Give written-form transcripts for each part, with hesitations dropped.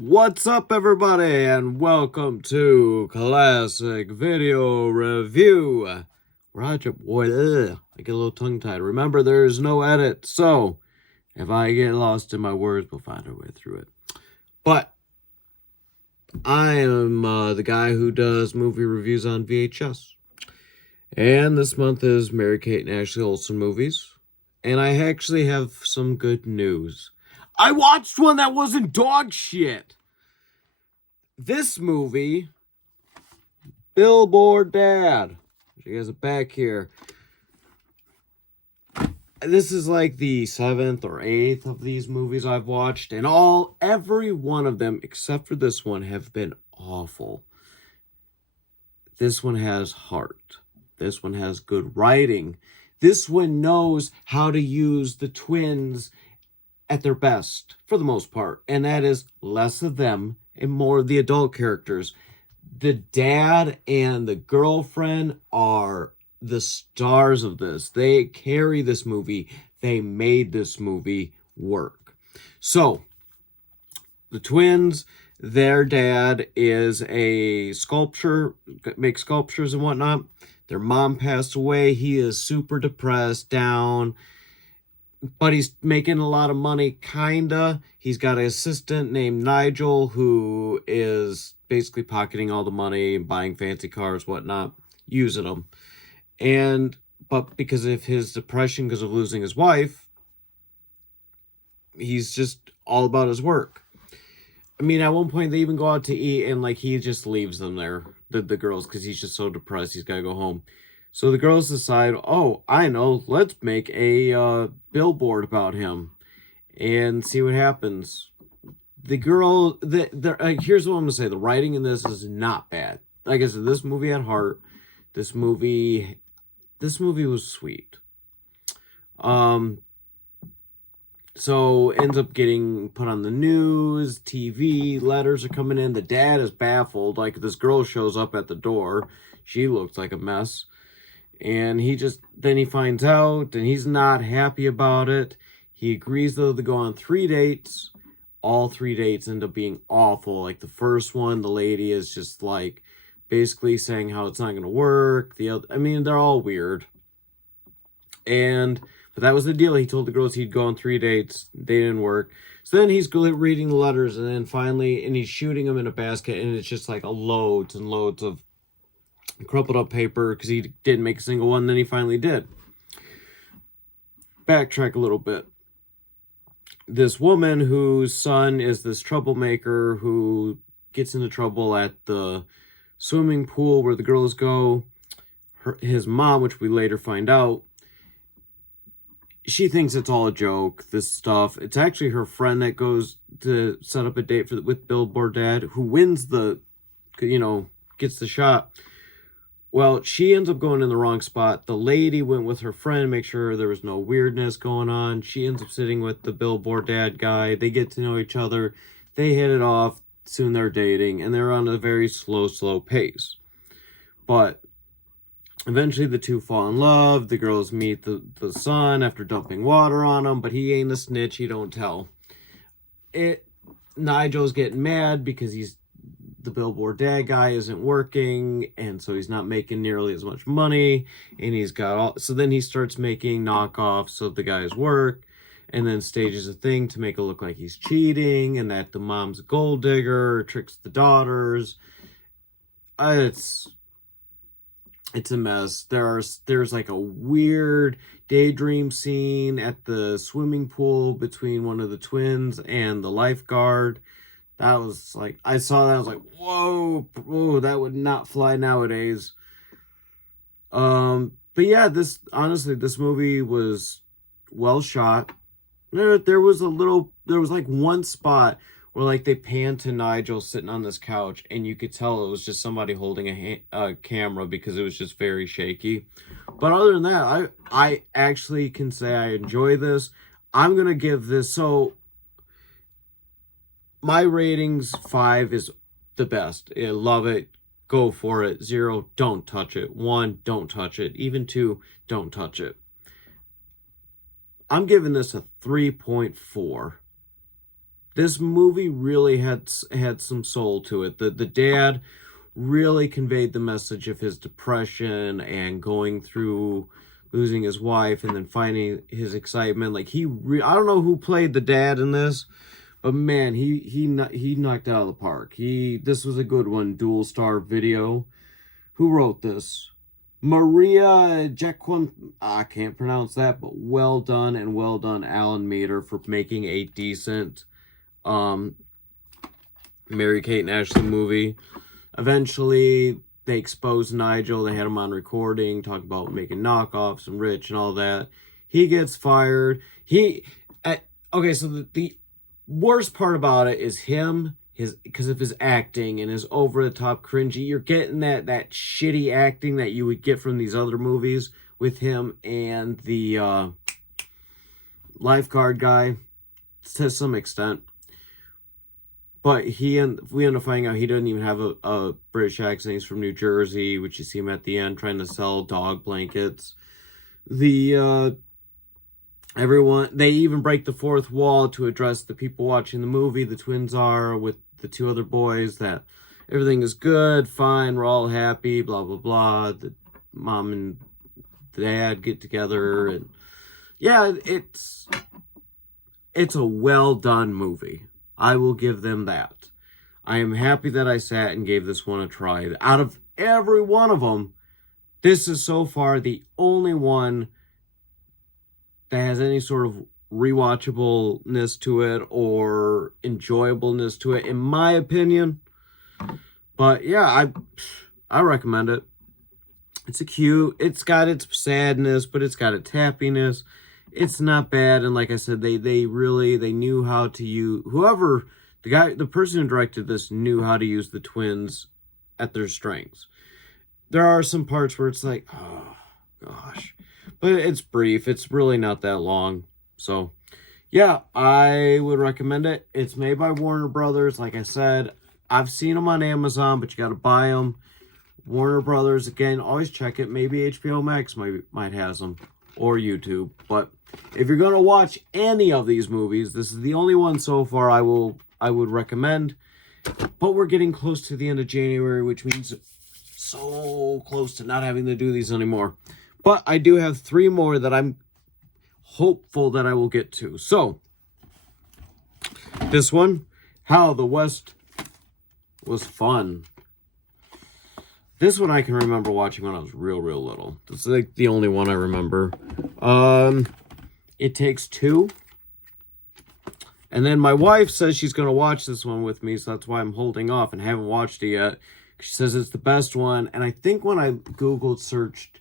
What's up, everybody, and welcome to Classic Video Review. Roger, boy, I get a little tongue-tied. Remember, there's no edit, so if I get lost in my words, we'll find our way through it. But I am the guy who does movie reviews on VHS. And this month is Mary-Kate and Ashley Olsen movies. And I actually have some good news. I watched one that wasn't dog shit. This movie, Billboard Dad. You guys are back here. This is like the 7th or 8th of these movies I've watched, and every one of them, except for this one, have been awful. This one has heart. This one has good writing. This one knows how to use the twins at their best, for the most part, and that is less of them and more of the adult characters. The dad and the girlfriend are the stars of this. They carry this movie. They made this movie work. So, the twins, their dad is a sculptor, makes sculptures and whatnot. Their mom passed away. He is super depressed, down, but he's making a lot of money, kinda. He's got an assistant named Nigel who is basically pocketing all the money, buying fancy cars, whatnot, using them. But because of his depression, because of losing his wife, he's just all about his work. I mean, at one point, they even go out to eat, and, like, he just leaves them there, the girls, because he's just so depressed, he's got to go home. So the girls decide, oh, I know, let's make a billboard about him and see what happens. The girl, here's what I'm going to say. The writing in this is not bad. Like I said, this movie had heart. This movie was sweet. So ends up getting put on the news, TV, letters are coming in. The dad is baffled. Like, this girl shows up at the door. She looks like a mess. And then he finds out, and he's not happy about it. He agrees, though, to go on 3 dates. All 3 dates end up being awful. Like, the first one, the lady is just, like, basically saying how it's not going to work. They're all weird. But that was the deal. He told the girls he'd go on 3 dates. They didn't work. So then he's reading the letters, and then finally, and he's shooting them in a basket, and it's just, like, loads and loads of crumpled up paper because he didn't make a single one. Then he finally did. Backtrack a little bit. This woman whose son is this troublemaker who gets into trouble at the swimming pool where the girls go, his mom, which we later find out, she thinks it's all a joke, this stuff. It's actually her friend that goes to set up a date with Billboard Dad, who wins gets the shot. Well, she ends up going in the wrong spot. The lady went with her friend to make sure there was no weirdness going on. She ends up sitting with the Billboard Dad guy. They get to know each other. They hit it off. Soon they're dating, and they're on a very slow pace. But eventually the two fall in love. The girls meet the son after dumping water on him, but he ain't a snitch. He don't tell. Nigel's getting mad because the Billboard Dad guy isn't working, and so he's not making nearly as much money, and so then he starts making knockoffs of the guy's work, and then stages a thing to make it look like he's cheating, and that the mom's a gold digger, tricks the daughters. It's a mess. There's like a weird daydream scene at the swimming pool between one of the twins and the lifeguard. That was like, I saw that, I was like, whoa, that would not fly nowadays. But yeah, this movie was well shot. There was like one spot where, like, they panned to Nigel sitting on this couch, and you could tell it was just somebody holding a camera because it was just very shaky. But other than that, I actually can say I enjoy this. I'm going to give this, so my ratings, 5 is the best. I love it. Go for it. 0, don't touch it. 1, don't touch it. Even 2, don't touch it. I'm giving this a 3.4. This movie really had some soul to it. The dad really conveyed the message of his depression and going through losing his wife and then finding his excitement. Like I don't know who played the dad in this, but man, he knocked it out of the park. This was a good one. Dual Star Video. Who wrote this? Maria Jaquin. I can't pronounce that, but well done, and well done, Alan Meter, for making a decent Mary Kate and Ashley movie. Eventually, they exposed Nigel. They had him on recording, talking about making knockoffs and rich and all that. He gets fired. Okay, so the worst part about it is because of his acting and his over-the-top cringy. You're getting that shitty acting that you would get from these other movies with him and the lifeguard guy to some extent. But we end up finding out he doesn't even have a British accent. He's from New Jersey, which you see him at the end trying to sell dog blankets. Everyone, they even break the fourth wall to address the people watching the movie. The twins are with the two other boys, that everything is good, fine, we're all happy, blah, blah, blah. The mom and dad get together, and yeah, it's a well done movie. I will give them that. I am happy that I sat and gave this one a try. Out of every one of them, this is so far the only one that has any sort of rewatchableness to it or enjoyableness to it, in my opinion. But yeah, I recommend it. It's got its sadness, but it's got its happiness. It's not bad, and like I said, they knew how to use, the person who directed this knew how to use the twins at their strengths. There are some parts where it's like, oh gosh, but it's brief. It's really not that long. So yeah, I would recommend it. It's made by Warner Brothers. Like I said, I've seen them on Amazon, but you got to buy them. Warner Brothers, again, always check it. Maybe HBO Max might has them, or YouTube. But if you're going to watch any of these movies, this is the only one so far I would recommend. But we're getting close to the end of January, which means so close to not having to do these anymore. But I do have 3 more that I'm hopeful that I will get to. So, this one, How the West Was Fun. This one I can remember watching when I was real little. This is like the only one I remember. It Takes Two. And then my wife says she's going to watch this one with me, so that's why I'm holding off and haven't watched it yet. She says it's the best one. And I think when I Googled, searched,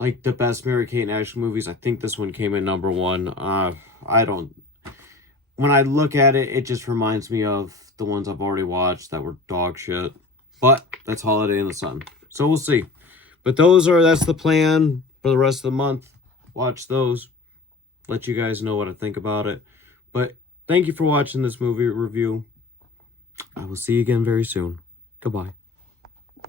like, the best Mary Kate and Ashley movies, I think this one came in number 1. When I look at it, it just reminds me of the ones I've already watched that were dog shit. But that's Holiday in the Sun. So we'll see. But that's the plan for the rest of the month. Watch those. Let you guys know what I think about it. But thank you for watching this movie review. I will see you again very soon. Goodbye.